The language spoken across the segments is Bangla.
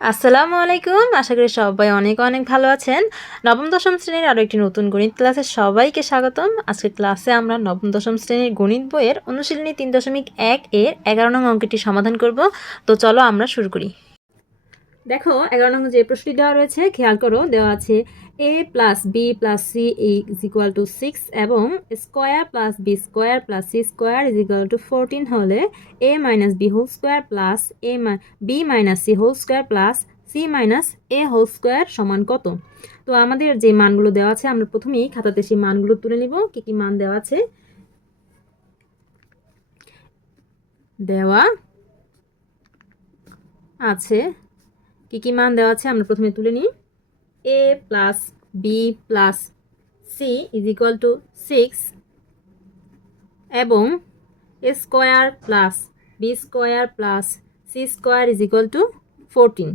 আসসালামু আলাইকুম। আশা করি সবাই অনেক অনেক ভালো আছেন। নবম দশম শ্রেণির আরও একটি নতুন গণিত ক্লাসে সবাইকে স্বাগতম। আজকের ক্লাসে আমরা নবম দশম শ্রেণির গণিত বইয়ের অনুশীলনী তিন দশমিক এক এর এগারো নং অঙ্কটি সমাধান করব। তো চলো আমরা শুরু করি। দেখো, এগারো নং যে প্রশ্নটি দেওয়া রয়েছে, খেয়াল করো, দেওয়া আছে a plus b plus c is equal to six এবং square plus b square plus c square is equal to fourteen হলে a minus b whole square plus a b minus c whole square plus c minus a whole square সমান কত? তো আমাদের যে মানগুলো দেওয়া আছে, আমরা প্রথমেই খাতাতে সেই মানগুলো তুলে নিব। কি কি মান দেওয়া আছে? দেওয়া আছে। কি কি মান দেওয়া আছে, আমরা প্রথমে তুলে নিই। A plus b plus c is equal to six এবং a square plus b square plus c square is equal to fourteen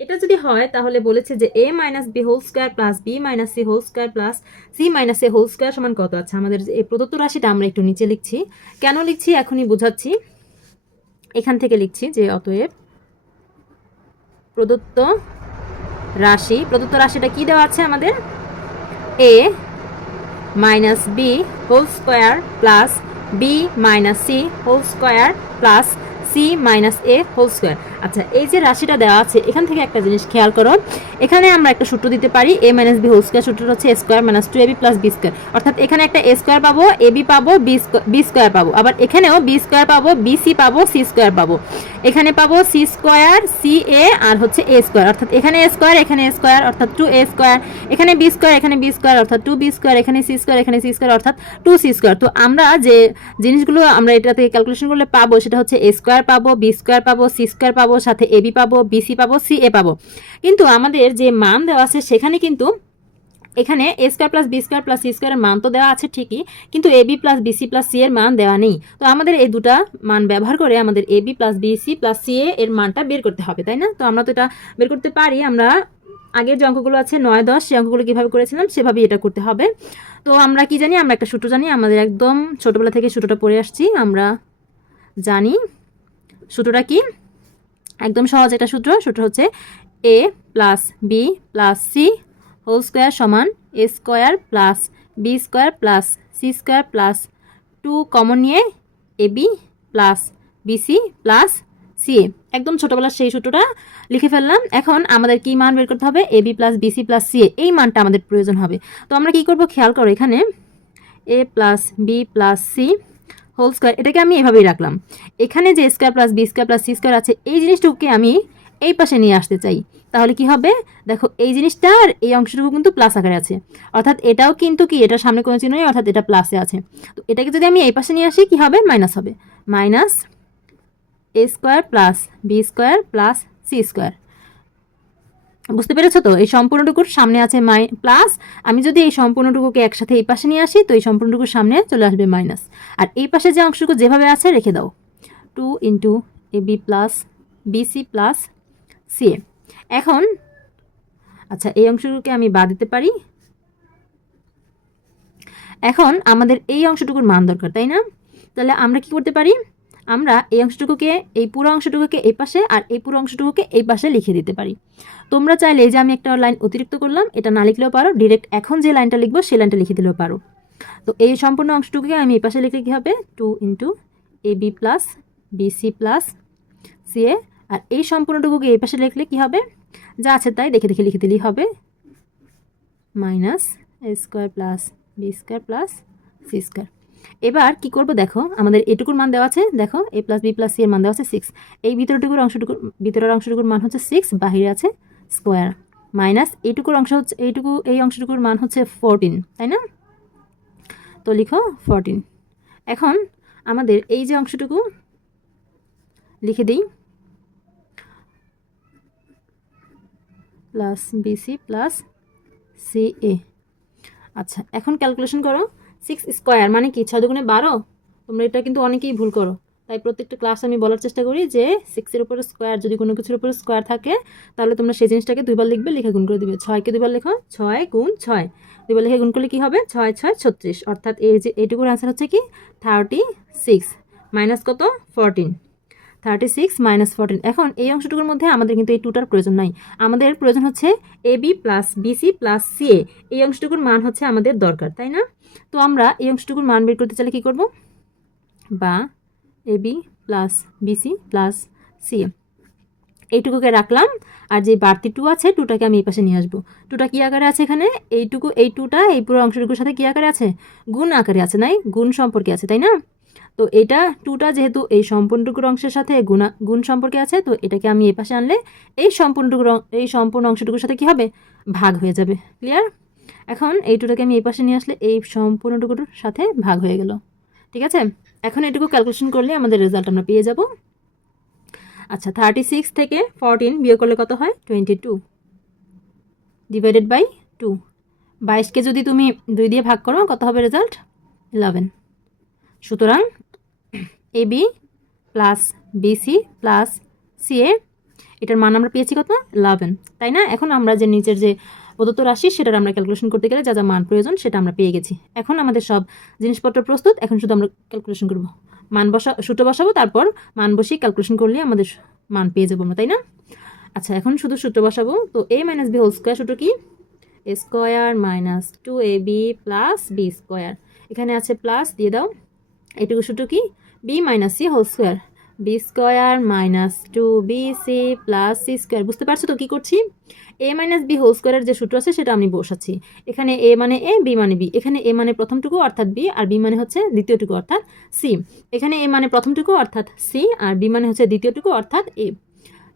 এটা যদি হয়, তাহলে বলেছে যে a minus b whole square plus b minus c whole square plus c minus a whole square সমান কত? আছে আমাদের যে এই প্রদত্ত রাশিটা আমরা একটু নিচে লিখছি। কেন লিখছি? এখনই বোঝাচ্ছি। এখান থেকে লিখছি যে অতএব প্রদত্ত রাশি, প্রদত্ত রাশিটা কি দেওয়া আছে আমাদের? A minus b whole square plus b minus c whole square plus c minus a whole square আচ্ছা এই যে রাশিটা দেওয়া আছে, এখান থেকে একটা জিনিস খেয়াল করো। এখানে আমরা একটা সূত্র দিতে পারি a minus b whole square সূত্রটা হচ্ছে a square minus two a b plus b square অর্থাৎ এখানে একটা এ স্কোয়ার পাবো এ বি পাবো বি বি স্কোয়ার পাবো। আবার এখানেও বি স্কোয়ার পাবো বি সি পাবো সি স্কোয়ার পাবো। এখানে পাবো সি স্কোয়ার সি এ আর হচ্ছে এ স্কোয়ার। অর্থাৎ এখানে এ স্কোয়ার, এখানে এ স্কোয়ার, অর্থাৎ টু এ স্কোয়ার। এখানে বি স্কোয়ার, এখানে বি স্কোয়ার, অর্থাৎ টু বি স্কোয়ার, এখানে সি স্কোয়ার, এখানে সি স্কোয়ার, অর্থাৎ টু সি স্কোয়ার। তো আমরা যে জিনিসগুলো আমরা এটা থেকে ক্যালকুলেশন করলে পাবো সেটা হচ্ছে এ স্কোয়ার পাবো বি স্কোয়ার পাবো সি স্কোয়ার পাবো, সাথে এ বি পাবো বি সি পাবো সি এ পাবো। কিন্তু আমাদের যে মান দেওয়া আছে সেখানে কিন্তু এখানে a square plus b square plus c স্কোয়ারের মান তো দেওয়া আছে ঠিকই, কিন্তু a b plus b c plus c এর মান দেওয়া নেই। তো আমাদের এই দুটা মান ব্যবহার করে আমাদের a b plus b c plus c এর মানটা বের করতে হবে, তাই না? তো আমরা তো এটা বের করতে পারি, আমরা আগের যে অঙ্কগুলো আছে নয়, দশ, সেই অঙ্কগুলো কীভাবে করেছিলাম সেভাবেই এটা করতে হবে। তো আমরা কি জানি? আমরা একটা সূত্র জানি, আমাদের একদম ছোটোবেলা থেকে সূত্রটা পড়ে আসছি, আমরা জানি। সূত্রটা কি? একদম সহজ একটা সূত্র সূত্র হচ্ছে a plus b plus c whole square সমান a square plus b square plus c square plus two common নিয়ে a b plus b c plus c একদম ছোটোবেলার সেই সূত্রটা লিখে ফেললাম। এখন আমাদের কি মান বের করতে হবে? A b plus b c plus c এই মানটা আমাদের প্রয়োজন হবে। তো আমরা কি করব? খেয়াল করো এখানে। A plus b plus c whole square এটাকে আমি এভাবেই রাখলাম। এখানে যে square plus b square plus c square আছে, এই জিনিসটুকুকে আমি এই পাশে নিয়ে আসতে চাই। তাহলে কি হবে? দেখো, এই জিনিসটা আর এই অংশটুকু কিন্তু প্লাস আকারে আছে। অর্থাৎ এটাও কিন্তু কি? এটার সামনে কোনো চিহ্ন নেই অর্থাৎ এটা প্লাসে আছে। তো এটাকে যদি আমি এই পাশে নিয়ে আসি, কি হবে? মাইনাস হবে। Minus a square plus b square plus c square বুঝতে পেরেছ তো? এই সম্পূর্ণটুকুর সামনে আছে মাই প্লাস আমি যদি এই সম্পূর্ণটুকুকে একসাথে এই পাশে নিয়ে আসি, তো এই সম্পূর্ণটুকুর সামনে চলে আসবে মাইনাস আর এই পাশে যে অংশটুকু যেভাবে আছে, রেখে দাও। Two into a b plus b c plus c. এখন আচ্ছা এই অংশটুকুকে আমি বাদ দিতে পারি। এখন আমাদের এই অংশটুকুর মান দরকার, তাই না? তাহলে আমরা কি করতে পারি? আমরা এই অংশটুকুকে, এই পুরো অংশটুকুকে এই পাশে আর এই পুরো অংশটুকুকে এই পাশে লিখে দিতে পারি। তোমরা চাইলে যে আমি একটা লাইন অতিরিক্ত করলাম, এটা না লিখলেও পারো, ডিরেক্ট এখন যে লাইনটা লিখব, সেই লাইনটা লিখে দিলেও পারো। তো এই সম্পূর্ণ অংশটুকুকে আমি এই পাশে লিখলে কী হবে? Two into a b plus b c plus c a আর এই সম্পূর্ণটুকুকে এই পাশে লিখলে কী হবে? যা আছে তাই দেখে দেখে লিখে দিলেই হবে। Minus a square plus b square plus c square. এবার কি করব দেখো? আমাদের এটুকুর মান দেওয়া আছে। দেখো, a plus b plus c এর মান দেওয়া আছে সিক্স এই ভিতরটুকুর অংশটুকুর, ভিতরের অংশটুকুর মান হচ্ছে সিক্স বাহিরে আছে স্কোয়ার মাইনাস এইটুকুর অংশ হচ্ছে, এইটুকু, এই অংশটুকুর মান হচ্ছে ফোরটিন তাই না? তো লিখো ফোরটিন এখন আমাদের এই যে অংশটুকু লিখে দিই। Plus b c plus c a আচ্ছা এখন ক্যালকুলেশন করো। সিক্স স্কোয়ার মানে কি? ছয় দুগুণে বারো? তোমরা এটা কিন্তু অনেকেই ভুল করো। তাই প্রত্যেকটা ক্লাস আমি বলার চেষ্টা করি যে সিক্সের উপরে স্কোয়ার যদি কোনো কিছুর উপরে স্কোয়ার থাকে, তাহলে তোমরা সেই জিনিসটাকে দুইবার লিখবে, লিখে গুণ করে দিবে। ছয়কে দুইবার লেখো, ছয় গুণ ছয়। দুইবার লিখে গুণ করলে কী হবে? ছয় ছয়, ছত্রিশ। অর্থাৎ এই যে এইটুকুর অ্যান্সার হচ্ছে কি? থার্টি সিক্স মাইনাস কত? Fourteen thirty six minus fourteen এখন এই অংশটুকুর মধ্যে আমাদের কিন্তু এই টুটার প্রয়োজন নাই। আমাদের প্রয়োজন হচ্ছে a b plus b c plus c a এই অংশটুকুর মান হচ্ছে আমাদের দরকার, তাই না? তো আমরা এই অংশটুকুর মান বের করতে চাইলে কী করব? বা a b plus b c plus c a এইটুকুকে রাখলাম, আর যে বাড়তি টু আছে টুটাকে আমি এই পাশে নিয়ে আসব। টুটা কী আকারে আছে এখানে? এইটুকু, এই টুটা এই পুরো অংশটুকুর সাথে কী আকারে আছে? গুণ আকারে আছে, নাই? গুণ সম্পর্কে আছে, তাই না? তো এটা টুটা যেহেতু এই সম্পূর্ণটুকুর অংশের সাথে গুণা গুণ সম্পর্কে আছে, তো এটাকে আমি এই পাশে আনলে এই সম্পূর্ণটুকুর এই সম্পূর্ণ অংশটুকুর সাথে কি হবে? ভাগ হয়ে যাবে। ক্লিয়ার এখন এই টুটাকে আমি এই পাশে নিয়ে আসলে এই সম্পূর্ণটুকুর সাথে ভাগ হয়ে গেল। ঠিক আছে? এখন এটুকু ক্যালকুলেশন করলে আমাদের রেজাল্ট আমরা পেয়ে যাব। আচ্ছা থার্টি সিক্স থেকে ফোরটিন বিয়োগ করলে কত হয়? Twenty two divided by two বাইশকে যদি তুমি দুই দিয়ে ভাগ করো, কত হবে রেজাল্ট ইলেভেন সুতরাং a b plus b c plus c a এটার মান আমরা পেয়েছি কত? ইলেভেন তাই না? এখন আমরা যে নিচের যে প্রদত্ত রাশি, সেটার আমরা ক্যালকুলেশন করতে গেলে যা যা মান প্রয়োজন, সেটা আমরা পেয়ে গেছি। এখন আমাদের সব জিনিসপত্র প্রস্তুত, এখন শুধু আমরা ক্যালকুলেশন করব। মান বসা, সূত্র বসাবো, তারপর মান বসিয়ে ক্যালকুলেশন করলে আমাদের মান পেয়ে যাব আমরা, তাই না? আচ্ছা এখন শুধু সূত্র বসাবো। তো a minus b whole square সূত্র কি? A square minus two a b plus b square এখানে আছে প্লাস দিয়ে দাও। এটুকু সূত্র কি? B minus c whole square b square minus two b c plus c square বুঝতে পারছ তো কী করছি? এ মাইনাস বি হোল স্কোয়ারের যে সূত্র আছে, সেটা আমি বসাচ্ছি। এখানে এ মানে এ বি মানে বি এখানে এ মানে প্রথমটুকু, অর্থাৎ বি আর বি মানে হচ্ছে দ্বিতীয়টুকু, অর্থাৎ সি এখানে এ মানে প্রথমটুকু, অর্থাৎ সি আর বি মানে হচ্ছে দ্বিতীয়টুকু, অর্থাৎ এ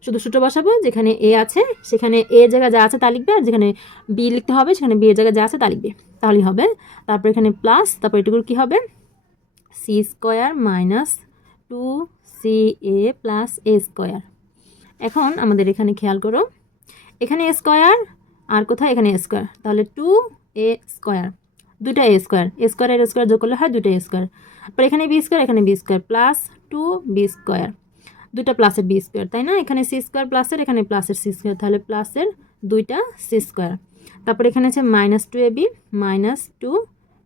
শুধু সূত্র বসাবো, যেখানে এ আছে, সেখানে এ জায়গা যা আছে তা লিখবে, আর যেখানে বি লিখতে হবে, সেখানে বি এর জায়গা যা আছে তা লিখবে। তাহলেই হবে। তারপর এখানে প্লাস তারপর এটুকুর কী হবে? C square minus two c a plus a square এখন আমাদের এখানে খেয়াল করো, এখানে স্কোয়ার আর কোথায়? এখানে স্কোয়ার তাহলে টু এ স্কোয়ার দুটা এ স্কোয়ার এ স্কোয়ার এর স্কোয়ার যোগ করলে হয় দুইটা এ স্কোয়ার তারপর এখানে বি স্কোয়ার এখানে b square plus two b square দুইটা প্লাসের বি স্কোয়ার তাই না? এখানে সি স্কোয়ার প্লাসের এখানে প্লাসের সি স্কোয়ার তাহলে প্লাসের দুইটা সি স্কোয়ার তারপর এখানে আছে minus two a b minus two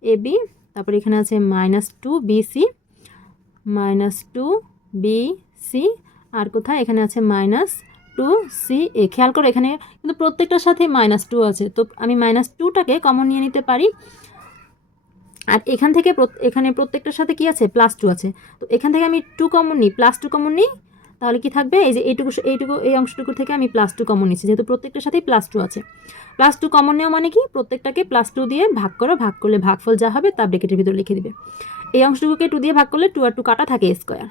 a b তারপর এখানে আছে minus two b c minus two b c আর কোথায়? এখানে আছে মাইনাস টু সি এ খেয়াল করো, এখানে কিন্তু প্রত্যেকটার সাথে মাইনাস টু আছে। তো আমি মাইনাস টুটাকে কমন নিয়ে নিতে পারি। আর এখান থেকে এখানে প্রত্যেকটার সাথে কি আছে? প্লাস টু আছে। তো এখান থেকে আমি টু কমন নিই। প্লাস টু কমন নিই তাহলে কি থাকবে? এই যে এইটুকু এইটুকু, এই অংশটুকু থেকে আমি প্লাস টু কমন নিচ্ছি। যেহেতু প্রত্যেকটার সাথেই প্লাস টু আছে। প্লাস টু কমন নেওয়া মানে কি? প্রত্যেকটাকে প্লাস টু দিয়ে ভাগ করো। ভাগ করলে ভাগফল যা হবে তা ব্রেকেটের ভিতরে লিখে দিবে। এই অংশটুকুকে টু দিয়ে ভাগ করলে টু আর টু কাটা থাকে স্কোয়ার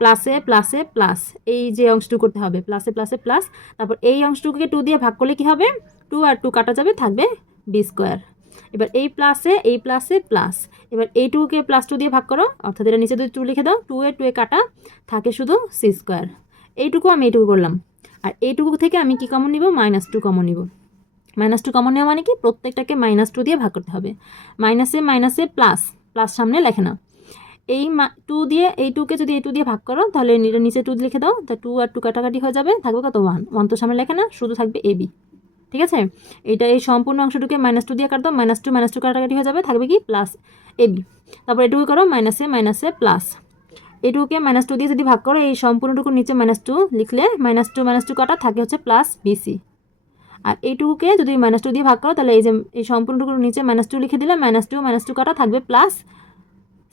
প্লাসে প্লাসে প্লাস এই যে অংশটুকু করতে হবে। প্লাসে প্লাসে প্লাস তারপর এই অংশটুকুকে টু দিয়ে ভাগ করলে কি হবে? টু আর টু কাটা যাবে, থাকবে বি স্কোয়ার এবার এই প্লাসে এই প্লাসে প্লাস এবার এই টুকে প্লাস টু দিয়ে ভাগ করো, অর্থাৎ এটা নিচে যদি টু লিখে দাও টু এ টু এ কাটা, থাকে শুধু সি স্কোয়ার এইটুকু আমি এইটুকু করলাম। আর এইটুকু থেকে আমি কি কমন নিব? মাইনাস টু কমন নিব। মাইনাস টু কমন নেওয়া মানে কি? প্রত্যেকটাকে মাইনাস টু দিয়ে ভাগ করতে হবে। মাইনাসে মাইনাসে প্লাস প্লাস সামনে লেখে না এই টু দিয়ে, এই টুকে যদি এই টু দিয়ে ভাগ করো, তাহলে নিচে টু লিখে দাও, তা টু আর টু কাটাকাটি হয়ে যাবে, থাকবে কত? ওয়ান ওয়ান তো সামনে লেখে না শুধু থাকবে এ বি ঠিক আছে? এইটা এই সম্পূর্ণ অংশটুকে মাইনাস টু দিয়ে কাটতো মাইনাস টু মাইনাস টু কাটাকাটি হয়ে যাবে, থাকবে কি? প্লাস এ বি তারপর এটুকু করো মাইনাসে মাইনাসে প্লাস এটুকুকে মাইনাস টু দিয়ে যদি ভাগ করো, এই সম্পূর্ণটুকুর নিচে মাইনাস টু লিখলে মাইনাস টু মাইনাস টু কাটা, থাকে হচ্ছে প্লাস বিসি আর এইটুকুকে যদি মাইনাস টু দিয়ে ভাগ করো, তাহলে এই যে এই সম্পূর্ণটুকুর নিচে মাইনাস টু লিখে দিলে মাইনাস টু মাইনাস টু কাটা, থাকবে প্লাস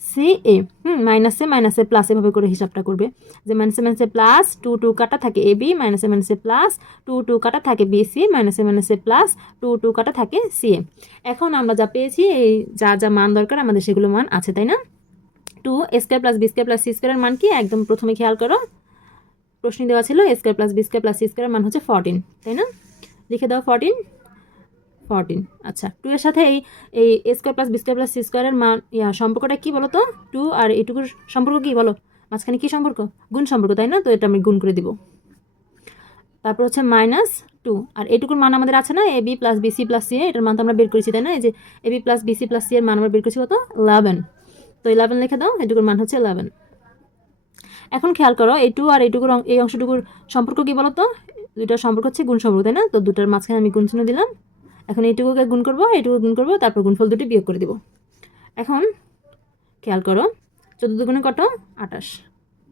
সি এ, হুম মাইনাসে মাইনাসে প্লাস এভাবে করে হিসাবটা করবে। যে মাইনাসে মাইনাসে প্লাস টু টু কাটা থাকে এ বি মাইনাসে মাইনাসে প্লাস টু টু কাটা থাকে বি সি মাইনাসে মাইনাসে প্লাস টু টু কাটা থাকে সি এ। এখন আমরা যা পেয়েছি, এই যা যা মান দরকার, আমাদের সেগুলো মান আছে, তাই না? Two square plus b square plus c স্কোয়ারের মান কি? একদম প্রথমে খেয়াল করো। প্রশ্নে দেওয়া ছিল square plus b square plus c স্কোয়ারের মান হচ্ছে ফরটিন তাই না? লিখে দাও ফরটিন ফরটিন আচ্ছা টু এর সাথে এই এই a square plus b square plus c স্কোয়ারের মান, ইয়া, সম্পর্কটা কী বলো তো টু আর এইটুকুর সম্পর্ক কী বলো? মাঝখানে কী সম্পর্ক? গুণ সম্পর্ক, তাই না? তো এটা আমি গুণ করে দিব। তারপর হচ্ছে মাইনাস টু আর এইটুকুর মান আমাদের আছে না? A b plus b c plus c এটার মান তো আমরা বের করেছি, তাই না? এই যে a b plus b c plus c এর মান আমরা বের করেছি কত? ইলেভেন তো ইলেভেন লিখে দাও এটুকুর মান হচ্ছে ইলেভেন এখন খেয়াল করো, এই টু আর এইটুকুর অং- এই অংশটুকুর সম্পর্ক কী বলো তো দুইটার সম্পর্ক হচ্ছে গুণ সম্পর্ক, তাই না? তো দুটার মাঝখানে আমি গুণ চিহ্ন দিলাম। এখন এইটুকুকে গুণ করব, এইটুকু গুণ করব, তারপর গুণফল দুটি বিয়োগ করে দিব। এখন খেয়াল করো চোদ্দ দুগুণে কত? আটাশ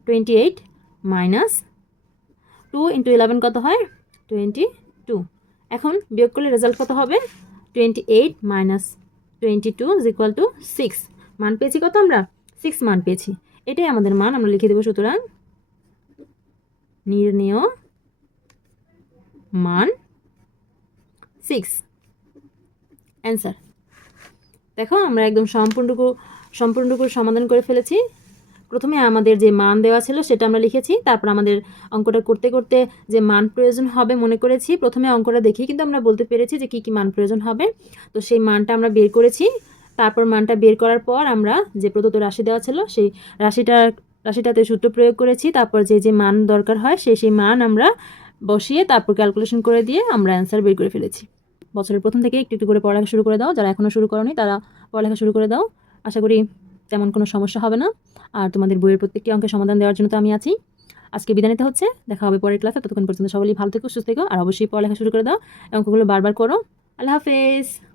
twenty eight minus two into eleven কত হয়? টোয়েন্টি টু এখন বিয়োগ করলে রেজাল্ট কত হবে? Twenty eight minus twenty two is equal to six মান পেয়েছি কত আমরা? সিক্স মান পেয়েছি। এটাই আমাদের মান, আমরা লিখে দেবো সুতরাং নির্ণেয় মান সিক্স অ্যান্সার দেখো, আমরা একদম সম্পূর্ণটুকু সম্পূর্ণটুকু সমাধান করে ফেলেছি। প্রথমে আমাদের যে মান দেওয়া ছিল সেটা আমরা লিখেছি, তারপর আমাদের অঙ্কটা করতে করতে যে মান প্রয়োজন হবে মনে করেছি, প্রথমে অঙ্কটা দেখি কিন্তু আমরা বলতে পেরেছি যে কী কী মান প্রয়োজন হবে। তো সেই মানটা আমরা বের করেছি, তারপর মানটা বের করার পর আমরা যে প্রদত্ত রাশি দেওয়া ছিল, সেই রাশিটা, রাশিটাতে সূত্র প্রয়োগ করেছি, তারপর যে যে মান দরকার হয়, সেই সেই মান আমরা বসিয়ে তারপর ক্যালকুলেশন করে দিয়ে আমরা অ্যান্সার বের করে ফেলেছি। বছরের প্রথম থেকে একটু একটু করে পড়ালেখা শুরু করে দাও। যারা এখনও শুরু করনি, তারা পড়ালেখা শুরু করে দাও। আশা করি তেমন কোনো সমস্যা হবে না। আর তোমাদের বইয়ের প্রত্যেকটি অঙ্কের সমাধান দেওয়ার জন্য তো আমি আছি। আজকে বিদায় নিতে হচ্ছে। দেখা হবে পরের ক্লাসে। ততক্ষণ পর্যন্ত সবাই ভালো থেকো, সুস্থ থেকো, আর অবশ্যই পড়ালেখা শুরু করে দাও। অঙ্কগুলো বারবার করো। আল্লাহ হাফেজ।